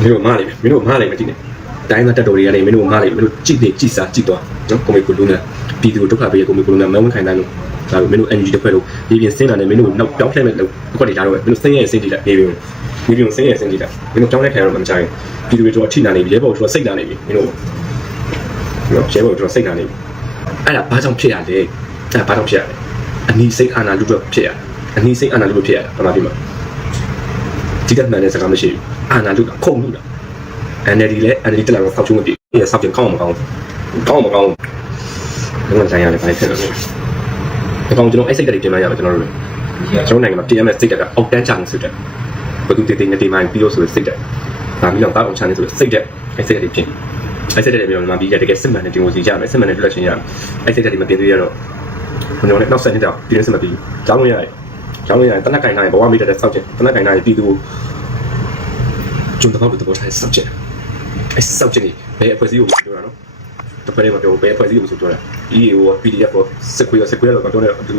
မင်းတို့မားလိမ့်မယ်မင်းတို့မားလိမ့်မယ်ဒီနေ့တိုင်းသားတက်တော်တွေကလည်းမင်းတို့မားလိမ့်မယ်မင်းတို့ကြည့်နေကြည့်စားကြည့်သွားနော်ကွန်မီကိုလူနာပြည်သူဒုက္ခပေးရကွန်မီကိုလူနာမဝန်ခံနိုင်လို့ဒါပေမဲ့မင်းတို့ NUG တစ်ခွက်လို့ဒီပြင်စင်းလာနေမင်းတို့နောက်ပြောင်းလဲမဲ့လို့အခွက်တွေထားတော့မင်းတို့စင်းရဲ့စင်းကြည့်လိုက်နေပြီဒီပြင်စင်းရဲ့စင်းကြည့်လိုက်မင်းတို့ကြောင်းလဲခံရတော့မကြိုင်ပြည်သူတွေတော့အထိနာနေပြီရဲဘော်တို့စိတ်နာနေပြီမင်းတို့နော်ရဲဘော်တို့စိတ်နာနေပြီအဲ့ဒါဘာကြောင့်ဖြစ်ရလဲအဲ့ဒါဘာကြောင့်ဖြစ်ရလဲအနီးစိတ်အာနာလူတော့ဖြစ်ရအနီးစိတ်အာနာလူဖြစ်ရပမာဒီမှာဒီကမှန်တဲ့စကားမရှိဘူး အာနာလူကခုံလူတာ NLD လည်း NLD တက်လာတော့ဆောက်ချုံမပြည့်ဒီဆောက်ပြန်ကောင်းမကောင်းကောင်းမကောင်းဘယ်လိုဆိုင်ရလဲဘာဖြစ်လဲဒီကောင်ကျွန်တော်အဲ့စိတ်တွေပြင်လိုက်ရမယ်ကျွန်တော်တို့ကျွန်တော်နိုင်ငံမှာ TMS စိတ်တက်အောက်တန်းချမှုစိတ်တက်ဘယ်သူတည်တည်နေတည်မှပြီးလို့ဆိုစိတ်တက်ဒါပြီးတော့တောက်အောင်ချနေဆိုစိတ်တက်အဲ့စိတ်တွေပြင်အဲ့စိတ်တွေပြီးတော့မှပြီးရတကယ်စစ်မှန်တဲ့တင်ကိုစီကြမယ်စစ်မှန်တဲ့လွတ်လပ်ခြင်းရမယ်အဲ့စိတ်တွေမပြင်သေးရတော့ကျွန်တော်လည်းနောက်ဆက်နေတာပြည်ရစစ်မပြီးကြောင်းလို့ရတယ်ကြောင်းလို့ရတယ်တနက်ကင်တိုင်းဘဝမိတဲ့ဆောက်ချက်တနက်ကင်တိုင်းပြည်သူကို ကျွန်တော်တို့တဘောထားဆောက်ချက်အဲ့စောက်ချင်နေဘယ်အဖွဲ့အစည်းကိုပြောတာနော်တစ်ဖက်တည်းမပြောဘယ်အဖွဲ့အစည်းကိုဆိုပြောတာ EAO ရော PDF ရောစက်ခွေရောစက်ခွေရောကတော့ပြောနေတော့သူ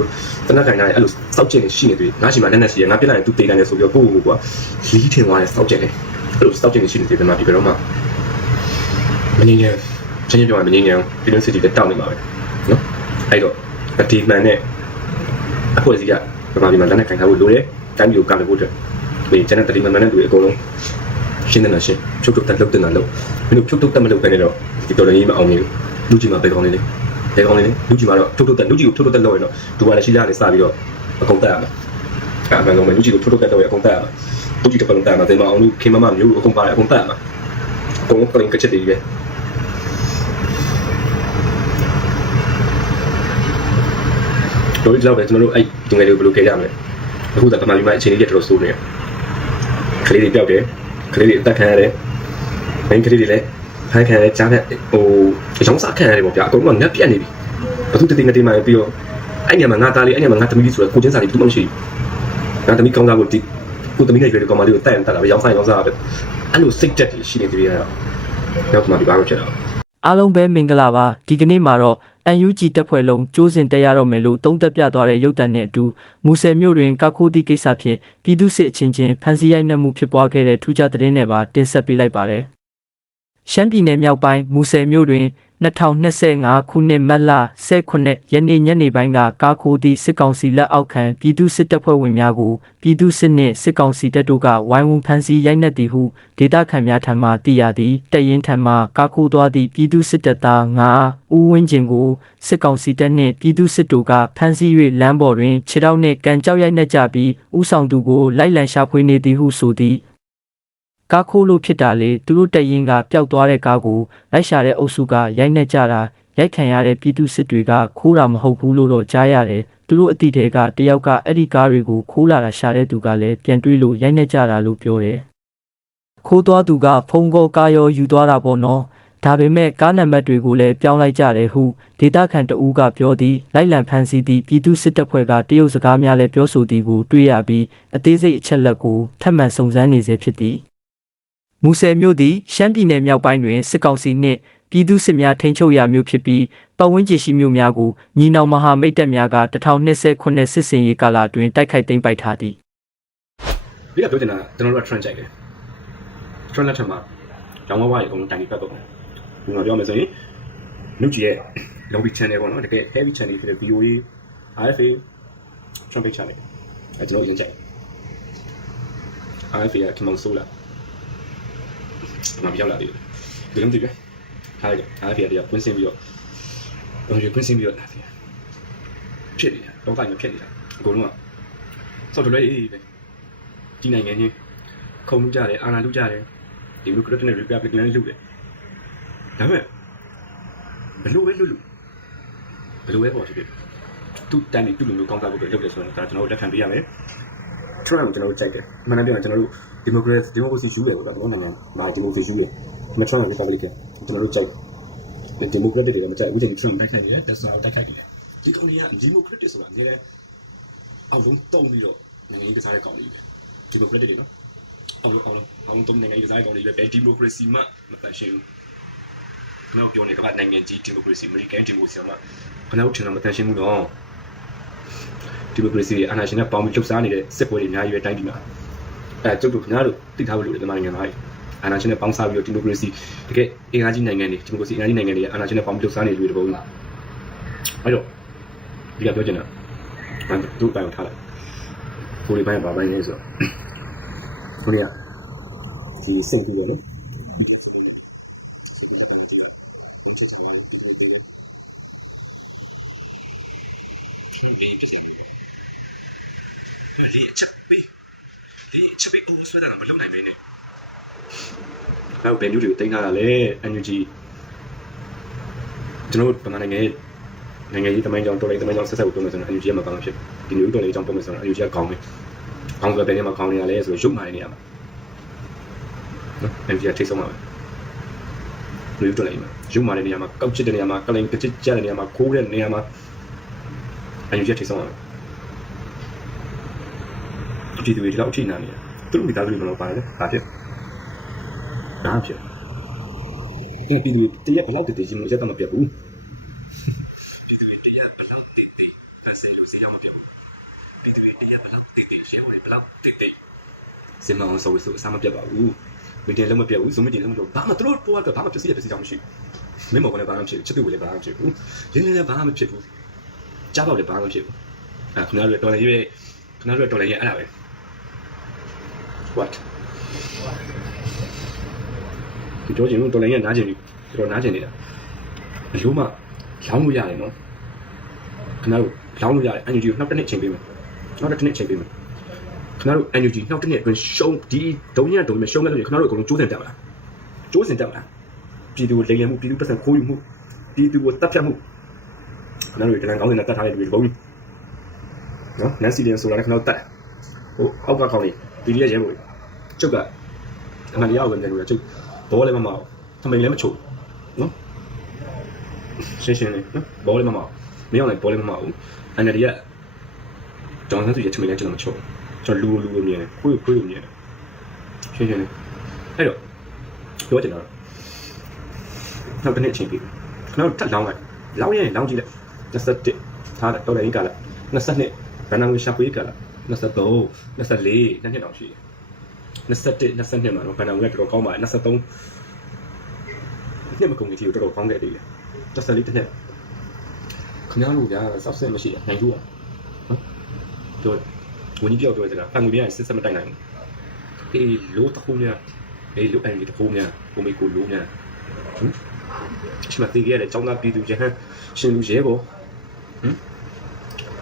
တနက်ကန်တိုင်းအဲ့လိုစောက်ချင်နေရှိနေတွေ့ငါရှိမှလက်နဲ့ရှိရငါပြလိုက်ရင်သူတေးကန်နေဆိုပြီးတော့ကိုယ့်ကိုယ်ကွာလီးထင်သွားတယ်စောက်ချင်နေအဲ့လိုစောက်ချင်နေရှိနေတယ်မှာဒီဘယ်တော့မှမငြင်းငြင်းချင်းချင်းပြောရင်မငြင်းငြင်း University တက်တောက်နေပါပဲနော်အဲ့တော့ဒီမှန်နဲ့အဖွဲ့အစည်းကဗမာပြည်မှာလက်နဲ့ကန်ထားဖို့လိုတယ်တိုင်းပြည်ကိုကာကွယ်ဖို့အတွက်ဒီကျွန်တော်တတိမန်မန်နဲ့တူအကုန်လုံး ရှင်းတယ်လားရှင်းဖြုတ်ထုတ်တက်လုပ်တင်တာလုပ်မင်းတို့ဖြုတ်ထုတ်တက်မလုပ်ပဲနဲ့တော့ဒီတော်လည်းမအောင်ဘူးလူကြီးမှာပဲကောင်းနေလေပဲကောင်းနေလေလူကြီးမှာတော့ဖြုတ်ထုတ်တက်လူကြီးကိုဖြုတ်ထုတ်တက်လုပ်ရင်တော့ဒူပါလည်းရှိလာနေစပြီးတော့အကုန်တက်ရမှာအဲ့အမှန်ဆုံးပဲလူကြီးကိုဖြုတ်ထုတ်တက်လုပ်ရင်အကုန်တက်ရမှာလူကြီးတစ်ပတ်လုံးတက်ရမှာတင်မအောင်လူခင်မမမျိုးအကုန်ပါတယ်အကုန်တက်ရမှာအကုန်ကလင်ကချက်တွေပဲတို့ကြောက်ပဲကျွန်တော်တို့အဲ့ဒီငယ်လေးကိုဘယ်လိုကြရမလဲအခုကတမန်လူမအခြေအနေကြီးတော်တော်ဆိုးနေတယ်ကလေးတွေပျောက်တယ် ကလေးတွေအသက်ခံရတယ်။မင်းကလေးတွေလည်းဖမ်းခံရတယ်ကြားတဲ့ဟိုအကြောင်းစားခံရတယ်ပေါ့ဗျာအကုန်လုံးကငက်ပြက်နေပြီ။ဘာသူတတိငတိမှပြီးတော့အဲ့ညမှာငါသားလေးအဲ့ညမှာငါသမီးလေးဆိုတော့ကိုချင်းစားလေးဘူးမှမရှိဘူး။ငါသမီးကောင်းသားကိုဒီကိုသမီးနဲ့ရွေးတဲ့ကောင်မလေးကိုတိုက်ရင်တက်တာပဲရောင်းဆိုင်ရောင်းစားပဲ။အဲ့လိုစိတ်တက်တွေရှိနေသေးတယ်ကတော့နောက်မှဒီဘာလို့ဖြစ်တာလဲ အားလုံးပဲမင်္ဂလာပါဒီကနေ့မှာတော့ UNG တပ်ဖွဲ့လုံးကျိုးစင်တက်ရတော့မယ်လို့သုံးသက်ပြသွားတဲ့ရုပ်တံနဲ့အတူမူဆယ်မြို့တွင်ကခိုးသည့်ကိစ္စဖြင့်ပြည်သူစစ်အချင်းချင်းဖမ်းဆီးရိုက်နှက်မှုဖြစ်ပွားခဲ့တဲ့ထူးခြားသတင်းတွေပါတင်ဆက်ပေးလိုက်ပါတယ်ရှမ်းပြည်နယ်မြောက်ပိုင်းမူဆယ်မြို့တွင် 2025ခုနှစ်မတ်လ18ရက်နေ့ညနေပိုင်းကကားခိုးသည့်စစ်ကောင်စီလက်အောက်ခံပြည်သူစစ်တပ်ဖွဲ့ဝင်များကိုပြည်သူစစ်နှင့်စစ်ကောင်စီတပ်တို့ကဝိုင်းဝန်းဖမ်းဆီးရိုက်နှက်သည်ဟုဒေသခံများထံမှသိရသည်တရင်ထံမှကားခိုးသွားသည့်ပြည်သူစစ်တပ်သား9ဦးဝင်းကျင်ကိုစစ်ကောင်စီတပ်နှင့်ပြည်သူစစ်တို့ကဖမ်းဆီး၍လမ်းပေါ်တွင်ခြေထောက်နှင့်ကန်ကြောက်ရိုက်နှက်ကြပြီးဥဆောင်သူကိုလိုက်လံရှာဖွေနေသည်ဟုဆိုသည် ကားခိုးလို့ဖြစ်တာလေသူတို့တက်ရင်ကပျောက်သွားတဲ့ကားကိုလိုက်ရှာတဲ့အုပ်စုကရိုက်နှက်ကြတာရိုက်ခံရတဲ့ပြည်သူစစ်တွေကခိုးတာမဟုတ်ဘူးလို့တော့ကြားရတယ်သူတို့အတိတွေကတယောက်ကအဲ့ဒီကားတွေကိုခိုးလာတာရှာတဲ့သူကလည်းပြန်တွေးလို့ရိုက်နှက်ကြတာလို့ပြောတယ်ခိုးသွားသူကဖုန်းကောကားရောယူသွားတာပေါ့နော်ဒါပေမဲ့ကားနံပါတ်တွေကိုလည်းပြောင်းလိုက်ကြတယ်ဟုဒေတာခန်တဦးကပြောသည်လိုက်လံဖန်ဆီးသည့်ပြည်သူစစ်တပ်ဖွဲ့ကတရုတ်စကားများလည်းပြောဆိုသည်ကိုတွေ့ရပြီးအသေးစိတ်အချက်လက်ကိုထပ်မံစုံစမ်းနေစေဖြစ်သည် မူဆယ်မြို့သည်ရှမ်းပြည်နယ်မြောက်ပိုင်းတွင်စစ်ကောင်စီနှင့်ပြည်သူစစ်များထိန်းချုပ်ရာမြို့ဖြစ်ပြီးပတ်ဝန်းကျင်ရှိမြို့များကိုညီနောင်မဟာမိတ်တပ်များက1029စစ်စင်ရေးကာလအတွင်းတိုက်ခိုက်သိမ်းပိုက်ထားသည်။ဒီကပြောချင်တာကျွန်တော်တို့က trend ကြိုက်တယ်။ trend လက်ထက်မှာရောင်းဝါးဝါးရေအကုန်လုံးတိုင်ပြီးပတ်တော့တယ်။ဒီမှာပြောမယ်ဆိုရင်နုကြီးရဲ့ lobby channel ပေါ့နော်တကယ် heavy channel ဖြစ်တဲ့ VOA RFA trumpet channel အဲကျွန်တော်အရင်ကြိုက်တယ်။ RFA ကခင်မောင်ဆိုးလာ။ မပြောက်လာသေးတယ်။ဒီလိုမျိုးပဲ။ဟာလေ RFA ကကွင်းစင်းပြီးတော့တော့ကွင်းစင်းပြီးတော့လာတယ်။ဖြစ်နေတာတော့တိုင်းမဖြစ်နေတာအကုန်လုံးကစောက်တလွဲရေးပဲဒီနိုင်ငံချင်းခုံလူကြတယ်အာဏာလူကြတယ်ဒီလို Christian Republic လည်းလူတယ်ဒါပေမဲ့ဘလို့ပဲလူလူဘလို့ပဲပေါ့ဖြစ်ဖြစ်သူတန်ပြီးသူ့လူမျိုးကောင်းစားဖို့လုပ်တယ်ဆိုတော့ဒါကျွန်တော်တို့လက်ခံပေးရမယ် Trump ကျွန်တော်တို့ကြိုက်တယ်မှန်တယ်ပြောရင်ကျွန်တော်တို့ democracy democracy ယူတယ်ပေါ့ဗျာကျွန်တော်နိုင်ငံမှာ democracy ယူတယ်ဒီမှာ Trump Republic ကျွန်တော်တို့ကြိုက်တယ် democratic တွေကမကြိုက်ဘူးဒီ Trump တိုက်ခိုက်နေတယ် Tesla ကိုတိုက်ခိုက်နေတယ်ဒီကောင်တွေက democratic ဆိုတာအများနဲ့အောက်ဆုံးတုံးပြီးတော့နိုင်ငံရေးကစားတဲ့ကောင်တွေပဲ democratic တွေနော်အောင်လို့အောင်လို့အောင်လုံးတုံးနိုင်ငံရေးကစားတဲ့ကောင်တွေပဲဘယ် democracy မှမတန်ရှင်းဘူးကျွန်တော်ပြောနေကမ္ဘာနိုင်ငံကြီး democracy American democracy မှာဘယ်တော့ထင်တော့မတန်ရှင်းဘူးတော့ democracy အာဏာရှင်နဲ့ပေါင်းပြီးလှုပ်ရှားနေတဲ့စစ်ပွဲတွေအများကြီးပဲတိုင်းပြည်မှာ အဲကျုပ်တို့ခင်ဗျားတို့သိထားဖို့လိုတယ်မြန်မာနိုင်ငံမှာအာဏာရှင်နဲ့ပေါင်းစားပြီးတော့ဒီမိုကရေစီတကယ်အင်အားကြီးနိုင်ငံတွေဒီမိုကရေစီအင်အားကြီးနိုင်ငံတွေအာဏာရှင်နဲ့ပေါင်းပြီးလှုပ်ရှားနေလူတွေတပုံကြီးအဲ့တော့ဒီကပြောချင်တာအဲ့သူ့ပိုင်းထားလိုက်ကိုလေးပိုင်းပါပိုင်းလဲဆိုတော့ကိုလေးကဒီစင်ပြီးတော့နော်ဒီစင်ပြီးစင်ပြီးတော့ကြည့်လိုက်ဘုံချက်ချလာလို့ဒီလိုပဲဒီလိုပဲပြည့်စက်လို့ဒီအချက်ပေး ဒီအချက်ပေးအိုးဆွဲတာမလုပ်နိုင်မင်းနဲ့နောက်ဘယ်မျိုးတွေကိုတင်ထားတာလဲ energy ကျွန်တော်တို့ဗမာနိုင်ငံရဲ့နိုင်ငံရေးတမိုင်းကြောင်တော်လိုက်တမိုင်းကြောင်ဆက်ဆက်ကိုပြောမယ်ဆိုတော့ energy ကမကောင်းဖြစ်ဒီမျိုးတော်လေးကြောင်ပြောမယ်ဆိုတော့ energy ကကောင်းတယ်ကောင်းဆိုတဲ့နေရာမှာကောင်းနေရလဲဆိုတော့ရုပ်မာတဲ့နေရာမှာနော် energy ကထိတ်ဆုံးပါပဲမျိုးတော်လေးမှာရုပ်မာတဲ့နေရာမှာကောက်ချစ်တဲ့နေရာမှာကလိန်ကချစ်ကြတဲ့နေရာမှာခိုးတဲ့နေရာမှာ energy ကထိတ်ဆုံးပါ ပဲဒီတူတွေဒီလောက်အထိနာနေတယ်သူတို့မိသားစုတွေဘယ်လိုပါလဲဒါဖြစ်ဒါဖြစ်ဒီပြည်သူတရက်ဘယ်လောက်တည်တည်ချင်းမရက်တော့မပြတ်ဘူးပြည်သူတရက်ဘယ်လောက်တည်တည်ပဲဆယ်လို့စီရမှာပြတ်ဘူးပြည်သူတရက်ဘယ်လောက်တည်တည်ရှယ်ဝင်ဘယ်လောက်တည်တည်စင်မအောင်ဆိုဆိုအစားမပြတ်ပါဘူးမီတင်လည်းမပြတ်ဘူးဇုံမတင်လည်းမပြတ်ဘာမှသူတို့ပေါ်ကဘာမှပြည့်စည်ရပြည့်စည်ကြောင်မရှိဘူးမင်းမောကလည်းဘာမှမဖြစ်ဘူးချစ်သူကလည်းဘာမှမဖြစ်ဘူးရင်းလည်းဘာမှမဖြစ်ဘူးကြားပေါက်လည်းဘာမှမဖြစ်ဘူးအဲခင်ဗျားတို့တော်လည်းရဲ့ခင်ဗျားတို့တော်လည်းရဲ့အဲ့ဒါပဲ what ဒီတော့ကျင်တို့တော်လိုင်းရနားကျင်ပြီတော်နားကျင်နေတာအလို့မှလောင်းလို့ရတယ်နော်ခင်ဗျားတို့လောင်းလို့ရတယ် energy ကိုနောက်တစ်နှစ်ချိန်ပေးမယ်နောက်တစ်နှစ်ချိန်ပေးမယ်ခင်ဗျားတို့ energy နောက်တစ်နှစ်အတွင်းရှုံးဒီဒုံညံ့ဒုံညံ့ရှုံးမဲ့လို့ခင်ဗျားတို့အကုန်လုံးစူးစင်တက်ပါလားစူးစင်တက်ပါလားပြည်သူကိုလိမ်လည်မှုပြည်သူပတ်စံခိုးယူမှုပြည်သူကိုတပ်ဖြတ်မှုခင်ဗျားတို့ဒီလန်ကောင်းနေတာတတ်ထားတဲ့လူတွေဘုံကြီးနော်နန်စီလန်ဆိုတာလည်းခင်ဗျားတို့တတ်ဟိုအောက်ကကောင်းနေ ပြည်ရရဲဘုံကျုပ်ကအမှန်တရားကိုပဲမြင်လို့ကျုပ်ဘောလည်းမမအောင်ထမိန်လည်းမချို့နော်ရှင်းရှင်းလေးနော်ဘောလည်းမမအောင်မင်းအောင်လည်းဘောလည်းမမအောင်အန်နဒီကဒေါန်ဆန်းစုရဲ့ထမိန်လည်းကျွန်တော်မချို့ကျွန်တော်လူလူလိုမြင်တယ်ခွေးခွေးလိုမြင်တယ်ရှင်းရှင်းလေးအဲ့တော့ပြောချင်တာနောက်တစ်နေ့ချင်းပြီနောက်ထပ်လောင်းလိုက်လောင်းရင်လောင်းကြည့်လိုက်21ထားတယ်တော်တယ်ကြီးကလာ22ဘန်နာကိုရှာဖွေးကလာ 23 24နှစ်နှစ်တောင်ရှိတယ်21 22မှာတော့ဘန်နာကတော်တော်ကောင်းပါတယ်23နှစ်မကုန်ခင်ထိတော်တော်ကောင်းခဲ့သေးတယ်24တစ်နှစ်ခင်ဗျားတို့ကစောက်ဆက်မရှိနိုင်ဘူးနော်ပြောဝင်ကြီးပြောပြောစကားဖန်ငွေပြန်စစ်စမတိုင်နိုင်ဘူးအေးလို့တခုများအေးလို့အဲ့ဒီတခုများကိုမေကိုလို့များဟမ်ရှိမသေးခဲ့တဲ့ចောင်းသားပြည်သူကျဟန်ရှင်လူရဲပေါ့ဟမ်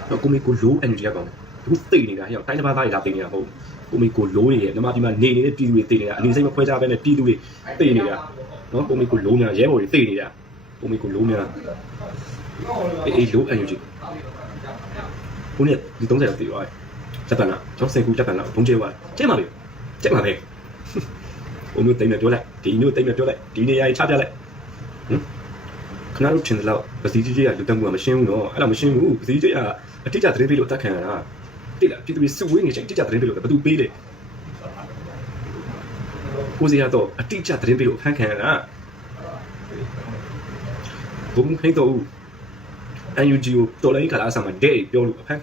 တော့ကိုမေကိုလို့အဲ့ဒီရကောင် သူသိနေတာဟဲ့တိုင်းတစ်ပါးသားတွေလာသိနေတာမဟုတ်ဘူးကိုမေကိုလိုးနေရဲ့နမဒီမှာနေနေတဲ့ပြည်သူတွေသိနေတာအနေစိတ်မခွဲခြားဘဲနဲ့ပြည်သူတွေသိနေတာနော်ကိုမေကိုလိုးနေတာရဲဘော်တွေသိနေတာကိုမေကိုလိုးနေတာအေးအေးလိုးအန်ယူဂျီခုနေ့ဒီ30လောက်တည်သွားတယ်တက်ပန်လားကျောင်းစင်ကူတက်ပန်လားဘုံကျဲသွားကျဲမှာပဲကျဲမှာပဲဘုံမျိုးတိတ်မဲ့ပြောလိုက်ဒီမျိုးတိတ်မဲ့ပြောလိုက်ဒီနေရာကြီးချပြလိုက်ဟမ်ခဏလို့ထင်တယ်လို့ပစီကြီးကြီးကလူတက်မှုကမရှင်းဘူးနော်အဲ့ဒါမရှင်းဘူးပစီကြီးကအတိအကျသတင်းပေးလို့အသက်ခံရတာ တိတ်လားပြည်သူတွေစုဝေးနေချိန်အတိအကျသတင်းပေးလို့ဘယ်သူပေးလဲကိုစီရတော့အတိအကျသတင်းပေးလို့ဖန်ခံရတာဘုံဖိတ်တော့ UNG ကိုတော်လိုင်းခါလာဆောင်မှာဒဲပြောလို့အဖန်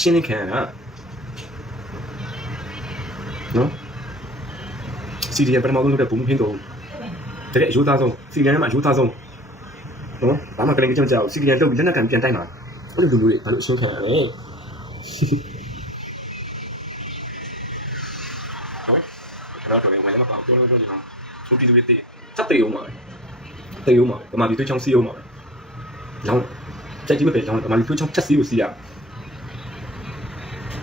ရှင်းနေခံရတာနော် CDN ပထမဆုံးလုပ်တဲ့ဘုံဖိတ်တော့တကယ်အယူသားဆုံး CDN မှာအယူသားဆုံးနော်ဘာမှကလေးကြောင်ကြောက် CDN လုပ်ပြီးလက်နက်ကန်ပြန်တိုက်မှာအဲ့လိုလူမျိုးတွေဘာလို့အရှုံးခံရလဲ ဟုတ်တော့လည်းဝင်မပါဘူးပြောလို့ပြောနေအောင်သူပြည်သူတွေတည်တက်တေးအောင်ပါတေးအောင်ပါဗမာပြည်သွေးချောင်းစီးအောင်ပါလောင်းကြိုက်ကြည့်မပဲလောင်းဗမာပြည်သွေးချောင်းချက်စီးကိုစီးရ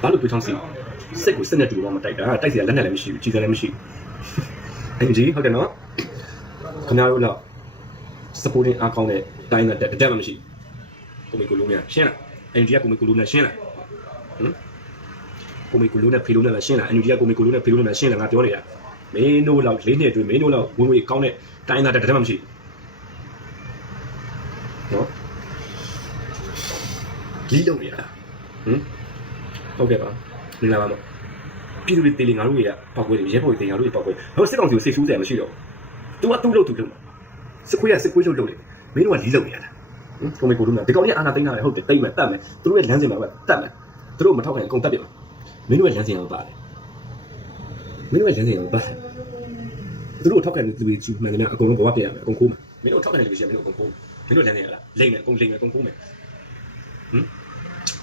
ဘာလို့သွေးချောင်းစီးစစ်ကိုစစ်နဲ့တူတော့မတိုက်တာတိုက်စီကလက်နဲ့လည်းမရှိဘူးကြီးစံလည်းမရှိဘူးအင်ဂျီဟုတ်တယ်နော်ခင်ဗျားတို့တော့ supporting အားကောင်းတဲ့တိုင်းနဲ့တက်တက်မှမရှိကိုမီကိုလုံးများရှင်းလားအင်ဂျီကကိုမီကိုလုံးများရှင်းလားဟမ် ကိုမီကိုလုံးနဲ့ဖေလုံးနဲ့ရှင်းလားအန်ယူဂျီကကိုမီကိုလုံးနဲ့ဖေလုံးနဲ့ရှင်းလားငါပြောနေတာမင်းတို့လောက်လေးနှစ်အတွင်းမင်းတို့လောက်ဝင်ဝင်ကောင်းတဲ့တိုင်းသားတက်တက်မှမရှိနော်လီးလုံးရတာဟမ်ဟုတ်ကဲ့ပါမင်္ဂလာပါမပြည်သူတွေတေးလေငါတို့တွေကပောက်ကွဲတယ်ရဲဘော်တွေတေးငါတို့တွေပောက်ကွဲဟိုစစ်ကောင်စီကိုစိတ်ဆူးတယ်မရှိတော့ဘူး तू ကသူ့လို့သူ့လို့စစ်ခွေးကစစ်ခွေးလို့လုပ်တယ်မင်းတို့ကလီးလုံးရတာဟမ်ကိုမေကိုလုံးကဒီကောင်ကြီးအာနာသိမ်းတာလေဟုတ်တယ်တိတ်မယ်တတ်မယ်သူတို့ရဲ့လမ်းစဉ်မှာပဲတတ်မယ်သူတို့မထောက်ခံအကုန်တတ်ပြမယ် မင်းတို့ရဲ့လမ်းစဉ်မှာပါတယ်မင်းတို့ရဲ့လမ်းစဉ်မှာပါတယ်သူတို့ထောက်ခံတဲ့သူတွေကြီးမှန်တယ်များအကုန်လုံးဘဝပြရမယ်အကုန်ခိုးမယ်မင်းတို့ထောက်ခံတဲ့လူတွေရှိရင်မင်းတို့အကုန်ခိုးမင်းတို့လမ်းနေရလားလိမ့်မယ်အကုန်လိမ့်မယ်အကုန်ခိုးမယ်ဟမ်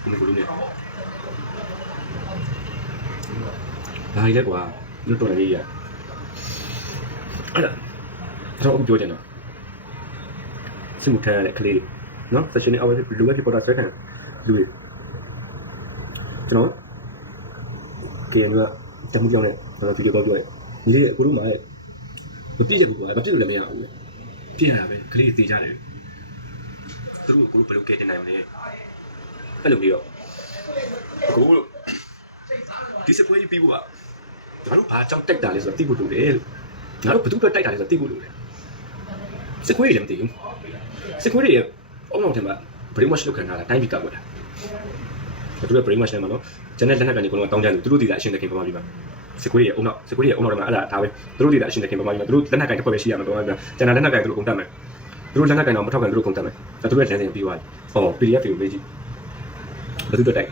ကိုမကိုလုံးနဲ့ဒါရီလက်ကွာတို့တော်လေးရအဲ့ဒါတော့ပြောကြတယ်နော်စစ်မှုထမ်းရတဲ့ကလေးနော်ဆက်ရှင်နေအောင်လူပဲဖြစ်ပေါ်တာဆွဲခံလူတွေကျွန်တော် ကေနကတမှုကြောင်းနဲ့ကျွန်တော်ဗီဒီယိုကောပြောတယ်ညီလေးကိုတို့မှာမပြည့်ရဘူးကွာမပြည့်လို့လည်းမရဘူးလေပြည့်ရတာပဲကလေးသေးကြတယ်သူတို့ကိုဘယ်လိုကဲတင်နိုင်မလဲအဲ့လိုလေးတော့ကိုတို့ဒီစပွဲပြီးဖို့ကငါတို့ဘာကြောင့်တိုက်တာလဲဆိုတော့သိဖို့လိုတယ်ငါတို့ဘယ်သူ့အတွက်တိုက်တာလဲဆိုတော့သိဖို့လိုတယ်စကွေးလည်းမသိဘူးစကွေးတွေအုံအောင်တယ်မှာ brain wash လုပ်ခံထားတာတိုင်းပြီးကောက်ွက်တာ သူတို့ brain wash နဲ့မှာနော်ကျန်တဲ့လက်နက်ကနေကတော့တောင်းကြတယ်သူတို့ဒီကအရှင်းတခင်ပမာပြီးပါစကွေးရဲ့အုံနောက်စကွေးရဲ့အုံနောက်တွေမှာအဲ့ဒါဒါပဲသူတို့ဒီကအရှင်းတခင်ပမာပြီးပါသူတို့လက်နက်ကင်တစ်ခွက်ပဲရှိရမှာပမာပြီးပါကျန်တဲ့လက်နက်ကင်သူတို့ကုန်တတ်မယ်သူတို့လက်နက်ကင်တော့မထောက်ခံသူတို့ကုန်တတ်မယ်ဒါသူတို့ရဲ့လမ်းစဉ်ပြီးသွားတယ်ဟော PDF တွေကိုမေးကြည့်ဘယ်သူတို့တိုက်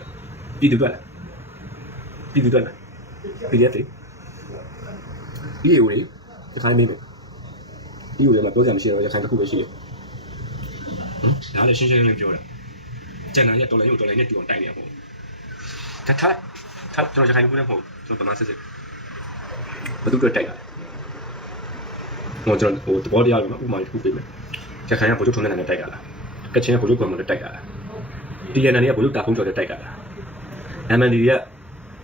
ပြည်သူတို့လားပြည်သူတို့လား PDF တွေ EAO တွေဒီခိုင်းမေးမယ် EAO တွေမှာပြောကြမှာရှိတော့ရခိုင်တစ်ခုပဲရှိတယ်ဟမ်ဒါလည်းရှင်းရှင်းလင်းလင်းပြောတာ ကျန်တာရက်တော်လည်းရုပ်တော်လည်းနဲ့တူအောင်တိုက်နေရပေါ့ထပ်ထပ်ထပ်ကျွန်တော်ရခိုင်ကူနဲ့ပေါ့ကျွန်တော်ဗမာစစ်စစ်ဘယ်သူတို့တိုက်တာဟိုကျွန်တော်ဟိုတဘောတရားလို့နော်ဥပမာတစ်ခုပေးမယ်ရခိုင်ကဗိုလ်ချုပ်ထုံးတဲ့နဲ့တိုက်တာလားကချင်ကဗိုလ်ချုပ်ကောင်မနဲ့တိုက်တာလား TNN ကဗိုလ်ချုပ်တာဖုံးကျော်နဲ့တိုက်တာလား MND က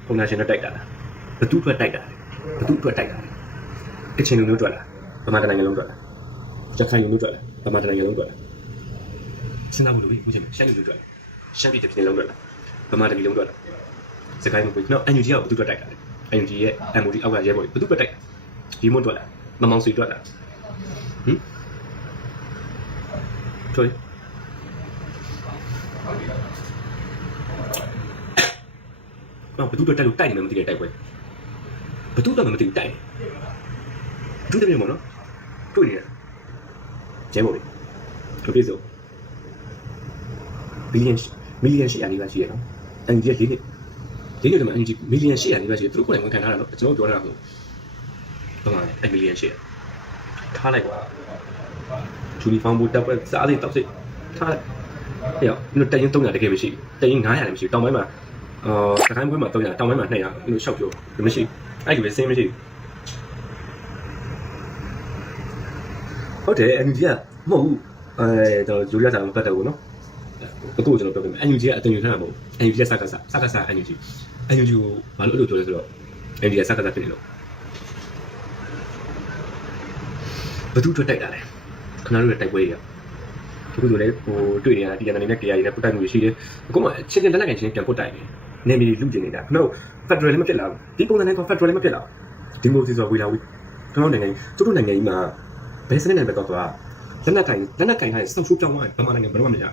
ပုံနာရှင်နဲ့တိုက်တာလားဘယ်သူအတွက်တိုက်တာလဲဘယ်သူအတွက်တိုက်တာလဲကချင်လူမျိုးအတွက်လားဗမာတိုင်းနိုင်ငံလုံးအတွက်လားရခိုင်လူမျိုးအတွက်လားဗမာတိုင်းနိုင်ငံလုံးအတွက်လားစဉ်းစားဖို့လိုပြီဘူးချင်းရှမ်းလူမျိုးအတွက်လား ရှမ်းပြည်တစ်ပြည်လုံးအတွက်လားဗမာတစ်ပြည်လုံးအတွက်လားစကိုင်းမပွေနော် NUG ကဘယ်သူအတွက်တိုက်တာလဲ NUG ရဲ့ MOD အောက်ကရဲဘော်ဘယ်သူအတွက်တိုက်တာဒီမွတ်အတွက်လားမမောင်စီအတွက်လားဟမ်ထွေးတော့ဘယ်သူအတွက်တိုက်လို့တိုက်နေမှမသိတဲ့တိုက်ပွဲဘယ်သူအတွက်မှမသိဘူးတိုက်ဒုတိယမြောက်နော်တွေ့နေတာကျဲမို့လေသူပြေစို့ဘီလီယံ မီလီယံရှိရနေပါရှိရနော်အန်ဂျီလေးနှစ်လေးနှစ်တည်းမှာအန်ဂျီမီလီယံရှိရနေပါရှိတယ်သူတို့ကိုယ်တိုင်ဝန်ခံထားတာနော်ကျွန်တော်ပြောတာကဘာမှလဲအမီလီယံရှိရထားလိုက်ပါဂျူနီဖောင်းဘူတပ်ပွဲစားစိတောက်စိထားလိုက်ဟဲ့ရောဒီတိုင်ရင်300တကယ်မရှိတိုင်ရင်900လည်းမရှိတောင်ပိုင်းမှာအာစကိုင်းပွဲမှာ300တောင်ပိုင်းမှာ200ဒီလိုရှောက်ပြောမရှိအဲ့ဒီပဲစင်းမရှိဟုတ်တယ် NUG ကမဟုတ်ဘူးအဲတော့ဂျူလီယာစာမပတ်တော့ဘူးနော် အခုကျွန်တော်ပြောပြမယ် NUG ကအတင်ယူထားတာမဟုတ် NUG ကစကားစစကားစ NUG NUG ကိုဘာလို့အဲ့လိုပြောလဲဆိုတော့ NUG ကစကားစဖြစ်နေလို့ဘယ်သူထွက်တိုက်တာလဲခဏတို့ရဲ့တိုက်ပွဲတွေကဒီကုသိုလ်လည်းဟိုတွေ့နေရတာဒီကနေ့နဲ့တရားရည်နဲ့ပုတ်တိုက်မှုရှိတယ်အခုမှချင်းချင်းလက်လက်ကန်ချင်းပြန်ပုတ်တိုက်နေနေမီလူကျင်နေတာခင်ဗျတို့ Federal လည်းမဖြစ်လာဘူးဒီပုံစံနဲ့တော့ Federal လည်းမဖြစ်လာဘူးဒီမိုစီဆိုဝေလာဝေခင်ဗျတို့နိုင်ငံသူတို့နိုင်ငံကြီးမှာဘယ်စနစ်နဲ့ပဲတော့သွားလက်နက်ကင်လက်နက်ကင်ထားရင်စောက်ချိုးပြောင်းသွားရင်ဗမာနိုင်ငံဘယ်တော့မှမရလ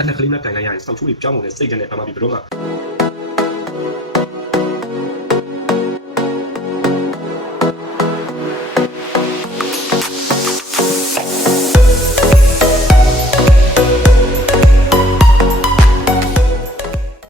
က်နက်ကလေးနဲ့ကင်လိုက်ရရင်စောက်ချိုးတွေပြောင်းကုန်တဲ့စိတ်ကနေဗမာပြည်ဘယ်တော့မှ